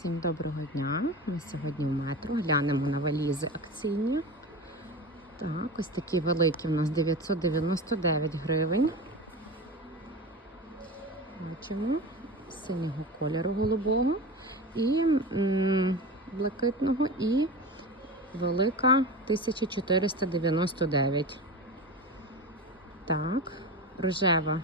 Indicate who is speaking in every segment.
Speaker 1: Всім доброго дня. Ми сьогодні в метро. Глянемо на валізи акційні. Так, ось такі великі у нас 999 гривень. Бачимо синього кольору голубого і блакитного, і велика 1499. Так, рожева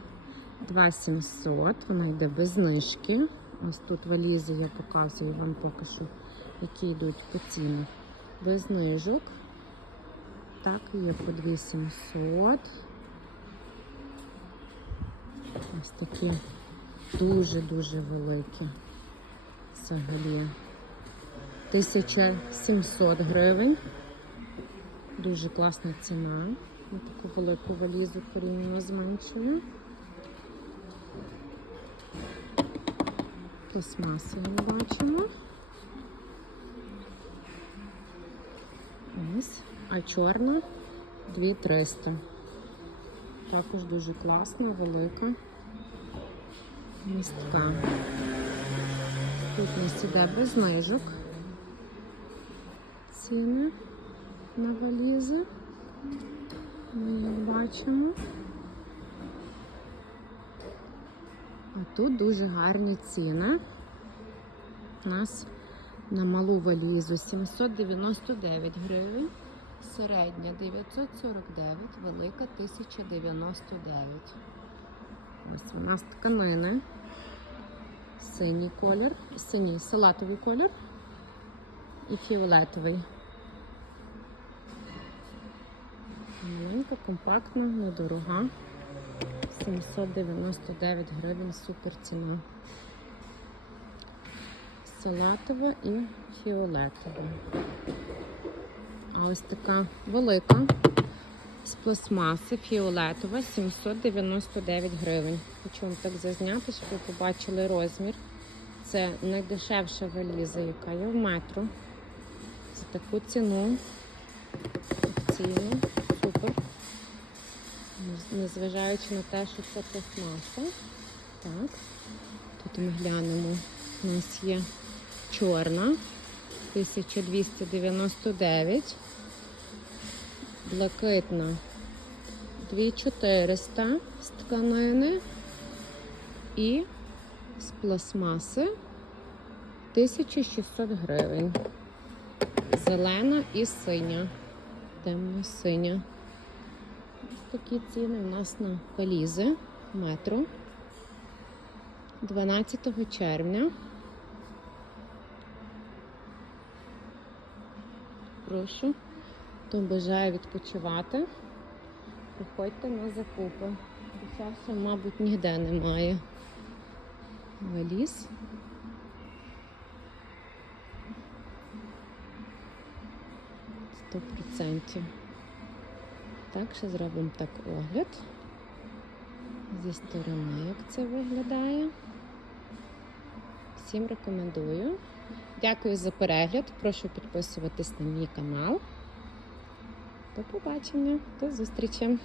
Speaker 1: 2700, вона йде без знижки. Ось тут валізи я показую вам поки що, які йдуть по цінах. Без знижок. Так, є по 2700. Ось такі дуже-дуже великі. Взагалі. 1700 гривень. Дуже класна ціна. На таку велику валізу порівняно з Пластмаси бачимо. Ось. А чорна 2300. Також дуже класна, велика. Містка. Тут у нас іде без знижок. Ціни на валізи. Ми їх бачимо. А тут дуже гарні ціни. У нас на малу валізу 799 гривень, середня 949, велика 1099. Ось у нас тканини. Синій колір, синій салатовий колір і фіолетовий. Маленька, компактна, недорога. 799 гривень, супер ціна. Салатова і фіолетова. А ось така велика з пластмаси фіолетова 799 гривень. Хочу вам так зазняти, щоб ви побачили розмір. Це найдешевша валіза, яка є в метро. За таку ціну. Акційну. Супер незважаючи на те, що це пластмаса. Так. Тут ми глянемо. У нас є чорна 1299, блакитна 2400 з тканини і з пластмаси 1600 гривень. Зелена і синя, темно-синя. Ось такі ціни у нас на валізи метро 12 червня. Прошу, хто бажає відпочивати, приходьте на закупи. Часу, мабуть, ніде немає. Валіз. Сто процентів. Так, ще зробимо так огляд. Зі сторони, як це виглядає. Всім рекомендую. Дякую за перегляд. Прошу підписуватись на мій канал. До побачення, до зустрічі!